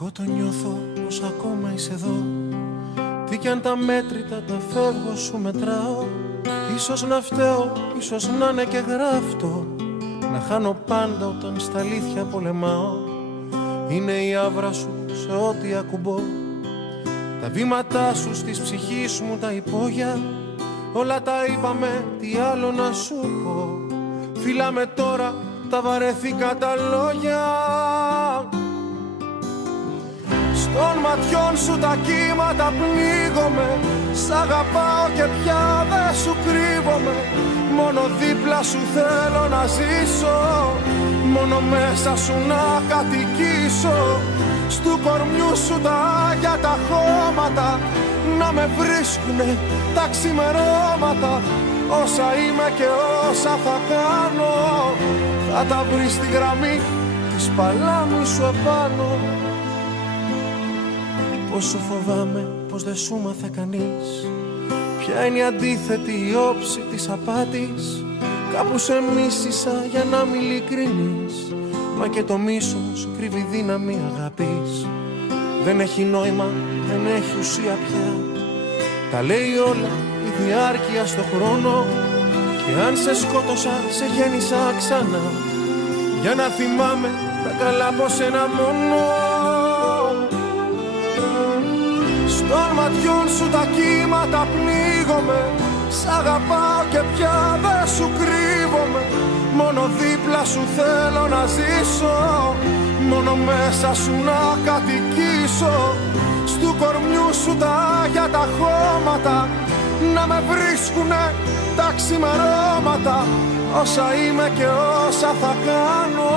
Εγώ το νιώθω πως ακόμα είσαι εδώ. Τι κι αν τα μέτρητα τα φεύγω σου μετράω. Ίσως να φταίω, ίσως να είναι και γράφτο. Να χάνω πάντα όταν στα αλήθεια πολεμάω. Είναι η άβρα σου σε ό,τι ακουμπώ. Τα βήματά σου στις ψυχής μου τα υπόγεια. Όλα τα είπαμε, τι άλλο να σου πω. Φύλαμε τώρα, τα βαρέθηκα τα λόγια. Των ματιών σου τα κύματα πνίγομαι. Σ' αγαπάω και πια δεν σου κρύβομαι. Μόνο δίπλα σου θέλω να ζήσω. Μόνο μέσα σου να κατοικήσω. Στου κορμιού σου τα άγια τα χώματα να με βρίσκουνε τα ξημερώματα. Όσα είμαι και όσα θα κάνω θα τα βρεις στη γραμμή της παλάμης σου επάνω. Πόσο φοβάμαι πως δεν σου μάθε κανείς. Ποια είναι η αντίθετη η όψη της απάτης. Κάπου σε μίσησα για να μη ειλικρινείς. Μα και το μίσος κρύβει δύναμη αγάπης. Δεν έχει νόημα, δεν έχει ουσία πια. Τα λέει όλα η διάρκεια στο χρόνο. Και αν σε σκότωσα, σε γέννησα ξανά. Για να θυμάμαι τα καλά από σένα μόνο. Των ματιών σου τα κύματα πνίγομαι. Σ' αγαπάω και πια δεν σου κρύβομαι. Μόνο δίπλα σου θέλω να ζήσω. Μόνο μέσα σου να κατοικήσω. Στου κορμιού σου τα άγια τα χώματα να με βρίσκουνε τα ξημερώματα. Όσα είμαι και όσα θα κάνω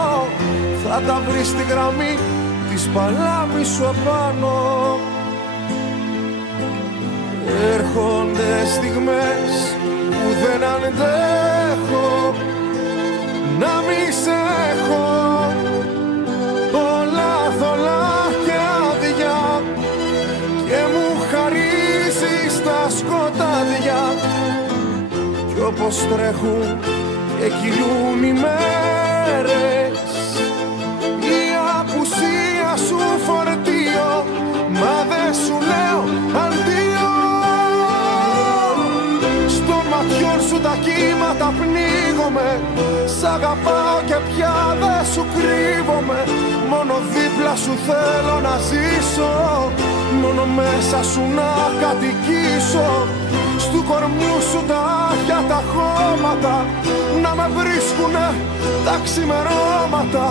θα τα βρεις στη γραμμή της παλάμης σου επάνω. Έρχονται στιγμές που δεν αντέχω να μη σε έχω. Όλα θολά και άδεια και μου χαρίζεις τα σκοτάδια. Κι όπως τρέχουν και κυλούν οι μέρες, η απουσία σου φορτίο. Μα δεν σου λέω αντίο. Ματιών σου τα κύματα πνίγομαι. Σ' αγαπάω και πια δεν σου κρύβομαι. Μόνο δίπλα σου θέλω να ζήσω. Μόνο μέσα σου να κατοικήσω. Στου κορμιού σου τα άγια τα χώματα να με βρίσκουνε τα ξημερώματα.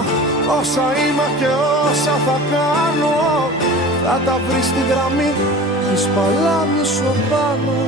Όσα είμαι και όσα θα κάνω θα τα βρεις στη γραμμή της παλάμης σου επάνω.